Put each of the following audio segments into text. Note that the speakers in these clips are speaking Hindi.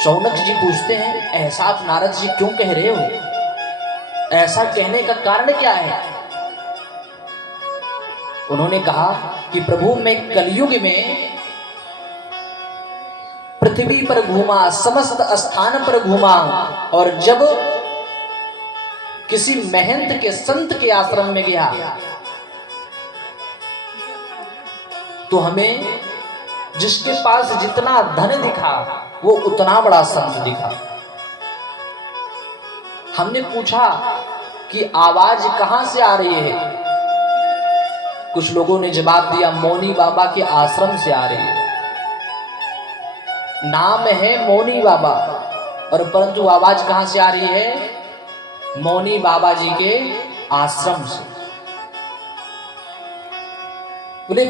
शौनक जी पूछते हैं, ऐसा आप नारद जी क्यों कह रहे हो? ऐसा कहने का कारण क्या है? उन्होंने कहा कि प्रभु, मैं कलयुग में पृथ्वी पर घूमा, समस्त स्थान पर घूमा, और जब किसी महंत के, संत के आश्रम में गया तो हमें जिसके पास जितना धन दिखा वो उतना बड़ा संत दिखा। हमने पूछा कि आवाज कहां से आ रही है? कुछ लोगों ने जवाब दिया, मौनी बाबा के आश्रम से आ रही है। नाम है मौनी बाबा, और परंतु आवाज कहां से आ रही है? मौनी बाबा जी के आश्रम से। बोले,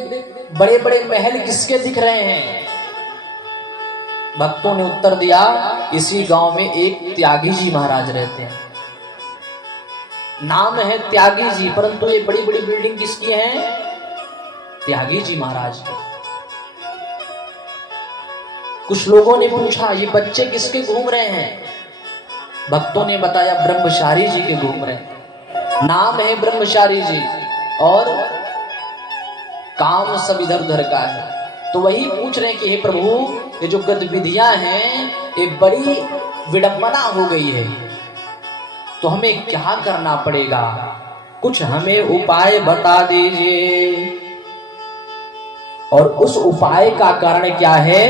बड़े बड़े महल किसके दिख रहे हैं? भक्तों ने उत्तर दिया, इसी गांव में एक त्यागी जी महाराज रहते हैं। नाम है त्यागी जी, परंतु ये बड़ी बड़ी बिल्डिंग किसकी है? त्यागी जी महाराज की। कुछ लोगों ने पूछा, ये बच्चे किसके घूम रहे हैं? भक्तों ने बताया, ब्रह्मचारी जी के घूम रहे हैं। नाम है ब्रह्मचारी जी, और काम सब इधर उधर का है। तो वही पूछ रहे हैं कि हे प्रभु, ये जो गतिविधियां हैं ये बड़ी विडंबना हो गई है, तो हमें क्या करना पड़ेगा? कुछ हमें उपाय बता दीजिए। और उस उपाय का कारण क्या है?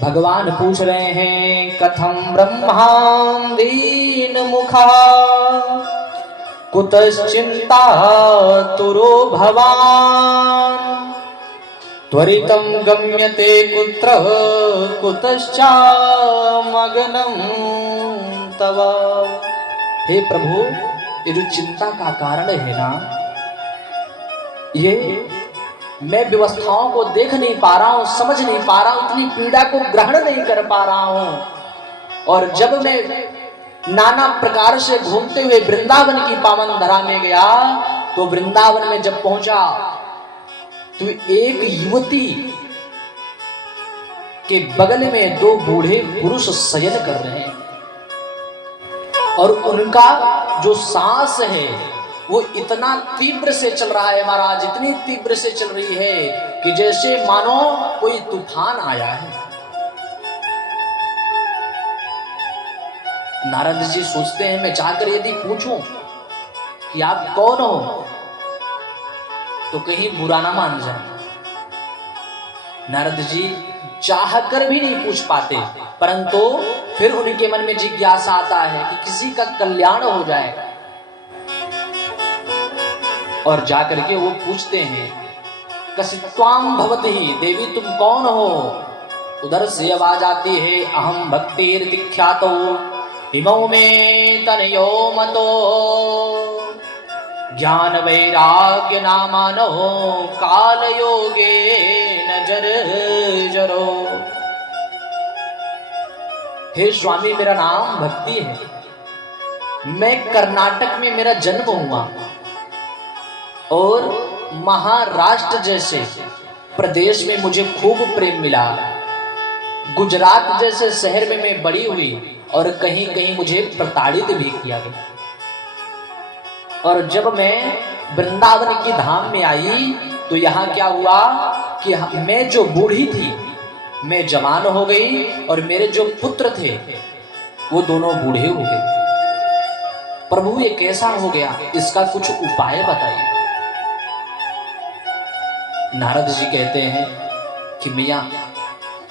भगवान पूछ रहे हैं, कथम ब्रह्मां दीन मुखा कुतश्चिंता तुरो भवान त्वरितं गम्यते कुत्र कुतश्चा मग्नं तव। हे प्रभु, ये जो चिंता का कारण है ना, ये मैं व्यवस्थाओं को देख नहीं पा रहा हूं, समझ नहीं पा रहा हूं, इतनी पीड़ा को ग्रहण नहीं कर पा रहा हूं। और जब मैं नाना प्रकार से घूमते हुए वृंदावन की पावन धरा में गया, तो वृंदावन में जब पहुंचा तो एक युवती के बगल में दो बूढ़े पुरुष शयन कर रहे हैं, और उनका जो सांस है वो इतना तीव्र से चल रहा है महाराज, इतनी तीव्र से चल रही है कि जैसे मानो कोई तूफान आया है। नारद जी सोचते हैं, मैं जाकर यदि पूछूं कि आप कौन हो, तो कहीं बुरा ना मान जाए। नारद जी चाहकर भी नहीं पूछ पाते, परंतु फिर उनके मन में जिज्ञासा आता है कि किसी का कल्याण हो जाए, और जाकर के वो पूछते हैं, कसित्वाम भवति देवी, तुम कौन हो? उधर से आवाज आती है, अहम भक्तिर्दिख्यातो हिमौ में तनयो मतो ज्ञान वैराग्य नामानो काल योगे नजर जरो। हे स्वामी, मेरा नाम भक्ति है, मैं कर्नाटक में मेरा जन्म हुआ, और महाराष्ट्र जैसे प्रदेश में मुझे खूब प्रेम मिला, गुजरात जैसे शहर में मैं बड़ी हुई, और कहीं कहीं मुझे प्रताड़ित भी किया गया। और जब मैं वृंदावन की धाम में आई तो यहाँ क्या हुआ कि मैं जो बूढ़ी थी मैं जवान हो गई, और मेरे जो पुत्र थे वो दोनों बूढ़े हो गए। प्रभु, ये कैसा हो गया? इसका कुछ उपाय बताइए। नारद जी कहते हैं कि मियां,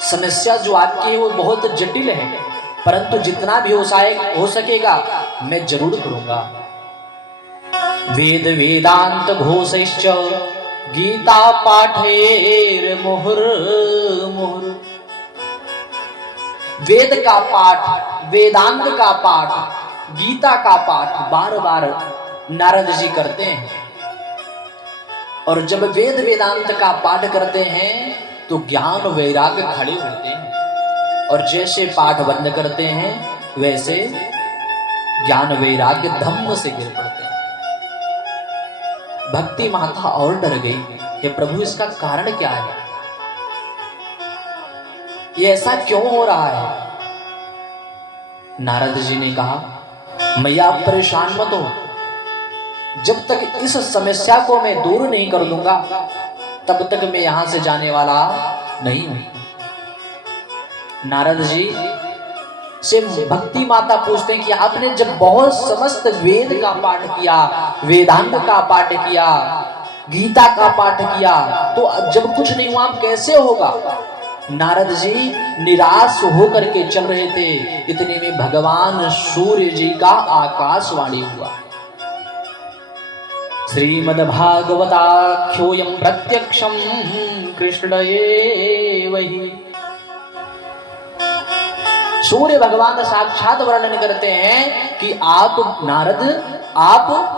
समस्या जो आपकी है वो बहुत जटिल है, परंतु जितना भी हो सकेगा मैं जरूर करूंगा। वेद वेदांत घोषैश्च गीता पाठेर मुहुर मुहुर। वेद का पाठ, वेदांत का पाठ, गीता का पाठ बार बार नारद जी करते हैं, और जब वेद वेदांत का पाठ करते हैं तो ज्ञान वैराग्य खड़े होते हैं, और जैसे पाठ बंद करते हैं वैसे ज्ञान वैराग्य धम्म से गिर पड़ते हैं। भक्ति माता और डर गई, हे प्रभु, इसका कारण क्या है? ये ऐसा क्यों हो रहा है? नारद जी ने कहा, मैया आप परेशान मत हो, जब तक इस समस्या को मैं दूर नहीं कर दूंगा तब तक मैं यहां से जाने वाला नहीं हूं। नारद जी से भक्ति माता पूछते हैं कि आपने जब बहुत समस्त वेद का पाठ किया, वेदांत का पाठ किया, गीता का पाठ किया, तो जब कुछ नहीं हुआ कैसे होगा? नारद जी निराश होकर के चल रहे थे, इतने में भगवान सूर्य जी का आकाशवाणी हुआ। श्रीमद्भागवताख्योऽयं प्रत्यक्षं कृष्ण एव हि। सूर्य भगवान साक्षात वर्णन करते हैं कि आप नारद, आप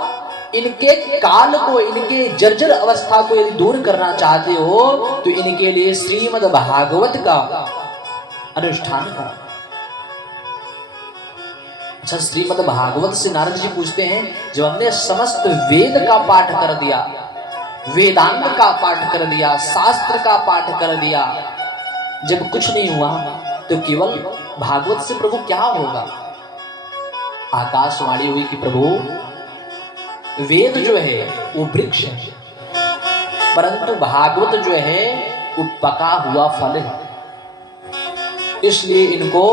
इनके काल को, इनके जर्जर अवस्था को यदि दूर करना चाहते हो तो इनके लिए श्रीमद् भागवत का अनुष्ठान करो। अच्छा, श्रीमद् भागवत से नारद जी पूछते हैं, जब हमने समस्त वेद का पाठ कर दिया, वेदांत का पाठ कर दिया, शास्त्र का पाठ कर दिया, जब कुछ नहीं हुआ तो केवल भागवत से प्रभु क्या होगा? आकाशवाणी हुई कि प्रभु वेद जो है वो वृक्ष है, परंतु भागवत जो है वो पका हुआ फल है, इसलिए इनको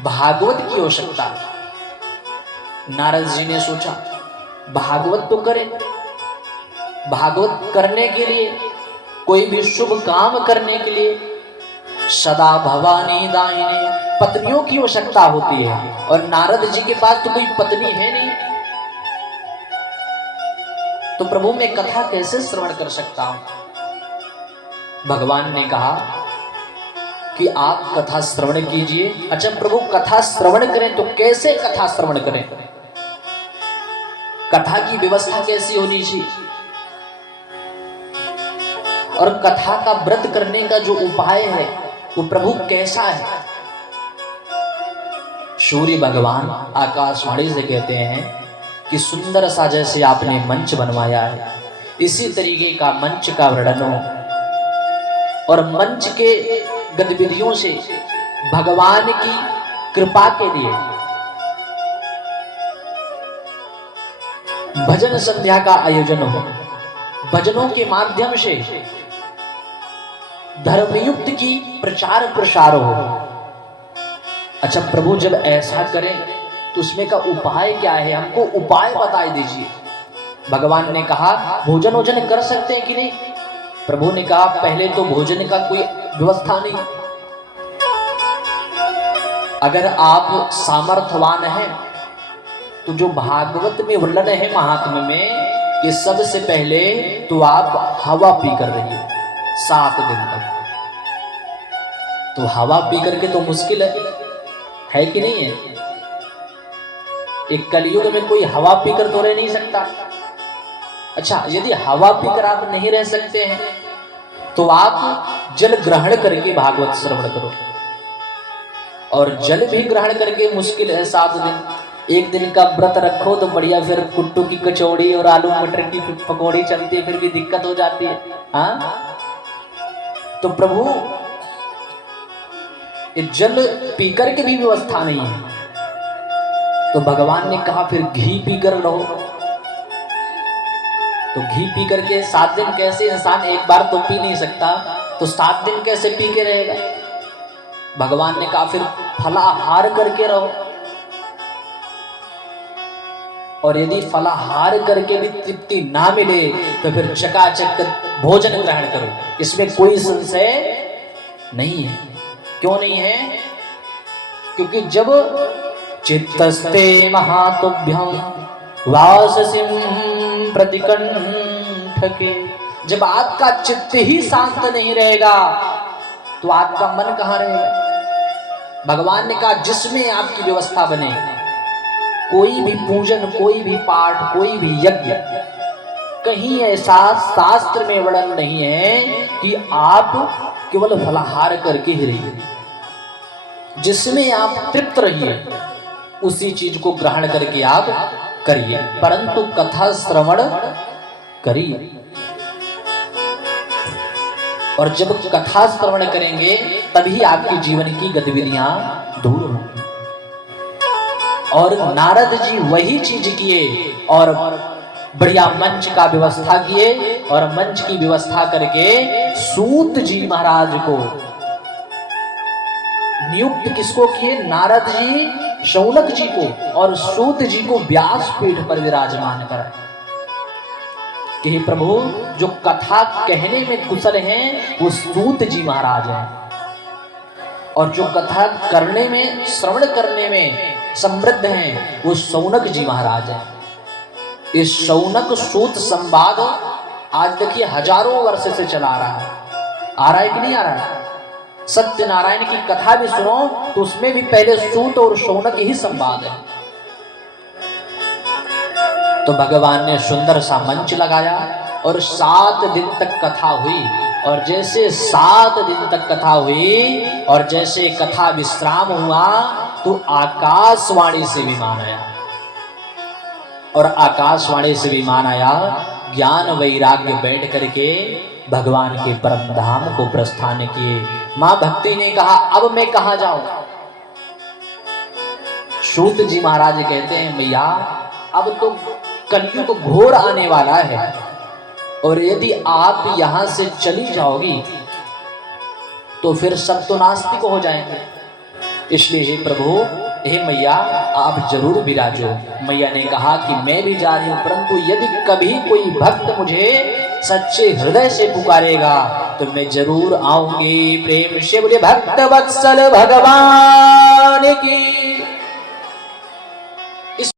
भागवत की आवश्यकता। नारद जी ने सोचा भागवत तो करें, भागवत करने के लिए, कोई भी शुभ काम करने के लिए सदा भवानी दायिने पत्नियों की आवश्यकता होती है, और नारद जी के पास तो कोई पत्नी है नहीं, तो प्रभु मैं कथा कैसे श्रवण कर सकता हूं? भगवान ने कहा कि आप कथा श्रवण कीजिए। अच्छा प्रभु कथा श्रवण करें तो कैसे कथा श्रवण करें? कथा की व्यवस्था कैसी होनी चाहिए, और कथा का व्रत करने का जो उपाय है वो प्रभु कैसा है? सूर्य भगवान आकाशवाणी से कहते हैं कि सुंदर सा जैसे आपने मंच बनवाया है, इसी तरीके का मंच का वर्णन हो, और मंच के गतिविधियों से भगवान की कृपा के लिए भजन संध्या का आयोजन हो, भजनों के माध्यम से धर्मयुक्त की प्रचार प्रसार हो। अच्छा प्रभु जब ऐसा करें तो उसमें का उपाय क्या है? हमको उपाय बता दीजिए। भगवान ने कहा भोजन वोजन कर सकते हैं कि नहीं? प्रभु ने कहा पहले तो भोजन का कोई व्यवस्था नहीं, अगर आप सामर्थ्यवान हैं तो जो भागवत में वर्णन है महात्म्य में कि सबसे पहले तो आप हवा पी कर रहिए 7 दिन तक। तो हवा पी करके तो मुश्किल है कि नहीं है? एक कलयुग में कोई हवा पीकर तो रह नहीं सकता। अच्छा यदि हवा पीकर आप नहीं रह सकते हैं तो आप जल ग्रहण करके भागवत श्रवण करो, और जल भी ग्रहण करके मुश्किल है 7 दिन। एक दिन का व्रत रखो तो बढ़िया, फिर कुट्टू की कचौड़ी और आलू मटर की पकौड़ी चलती है, फिर भी दिक्कत हो जाती है। हाँ तो प्रभु जल पीकर के भी व्यवस्था नहीं है, तो भगवान ने कहा फिर घी पीकर रहो। तो घी पी करके 7 दिन कैसे? इंसान एक बार तो पी नहीं सकता, तो 7 दिन कैसे पी के रहेगा? भगवान ने कहा फिर फलाहार करके रहो, और यदि फलाहार करके भी तृप्ति ना मिले तो फिर चकाचक भोजन ग्रहण करो, इसमें कोई संशय नहीं है। क्यों नहीं है? क्योंकि जब चित्तस्ते महातुभ्यं वाससिं प्रतिकंठके, जब आपका चित्त ही शांत नहीं रहेगा तो आपका मन कहां रहेगा? भगवान ने कहा जिसमें आपकी व्यवस्था बने, कोई भी पूजन, कोई भी पाठ, कोई भी यज्ञ, कहीं ऐसा शास्त्र में वर्णन नहीं है कि आप केवल फलाहार करके ही रहिए। जिसमें आप तृप्त रहिए उसी चीज को ग्रहण करके आप करिए, परंतु कथा श्रवण करिए। और जब कथा श्रवण करेंगे तभी आपकी जीवन की गतिविधियां दूर होंगी। और नारद जी वही चीज किए और बढ़िया मंच का व्यवस्था किए और मंच की व्यवस्था करके सूत जी महाराज को नियुक्त किसको किए? नारद जी शौनक जी को और सूत जी को व्यासपीठ पर विराजमान कर कि प्रभु जो कथा कहने में कुशल हैं वो सूत जी महाराज हैं और जो कथा करने में श्रवण करने में समृद्ध हैं वो शौनक जी महाराज हैं। इस शौनक सूत संवाद आज देखिए हजारों वर्ष से चला आ रहा है। आ रहा है कि नहीं आ रहा है? सत्यनारायण की कथा भी सुनो तो उसमें भी पहले सूत और शौनक ही संवाद है। तो भगवान ने सुंदर सा मंच लगाया और 7 दिन तक कथा हुई और जैसे 7 दिन तक कथा हुई और जैसे कथा विश्राम हुआ तो आकाशवाणी से विमान आया और आकाशवाणी से विमान आया ज्ञान वैराग्य बैठ करके भगवान के परम धाम को प्रस्थान किए। मां भक्ति ने कहा अब मैं कहां जाऊं? सूत जी महाराज कहते हैं मैया अब तो कलयुग घोर आने वाला है और यदि आप यहां से चली जाओगी तो फिर सब तो नास्तिक हो जाएंगे, इसलिए हे प्रभु हे मैया आप जरूर विराजो। मैया ने कहा कि मैं भी जा रही हूं परंतु यदि कभी कोई भक्त मुझे सच्चे हृदय से पुकारेगा तो मैं जरूर आऊंगी। प्रेम से बोले भक्त वत्सल भगवान की